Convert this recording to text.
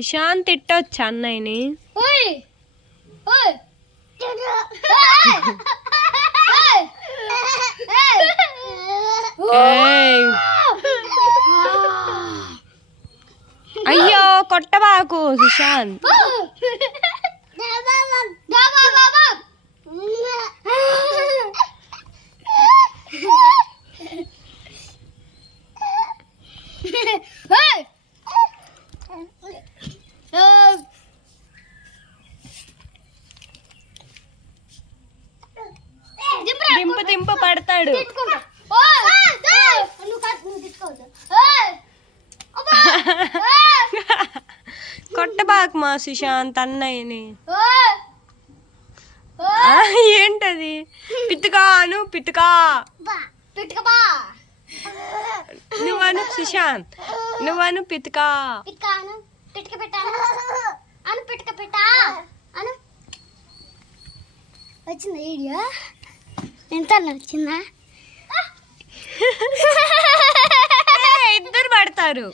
ఇషాన్ తిట్టొచ్చు అన్నయ్యని. అయ్యో కొట్టబాకు సుశాంత్. దింపు దింపు పడతాడు. కొట్టబాకు మా సుశాంత్ అన్నయ్యని. ఏంటది? పితుకాను పితుకా. నువ్వను సుశాంత్, నువ్వను పితుకా. వచ్చిందా వీడియో? ఎంత వచ్చిందా? ఇద్దరు పడతారు.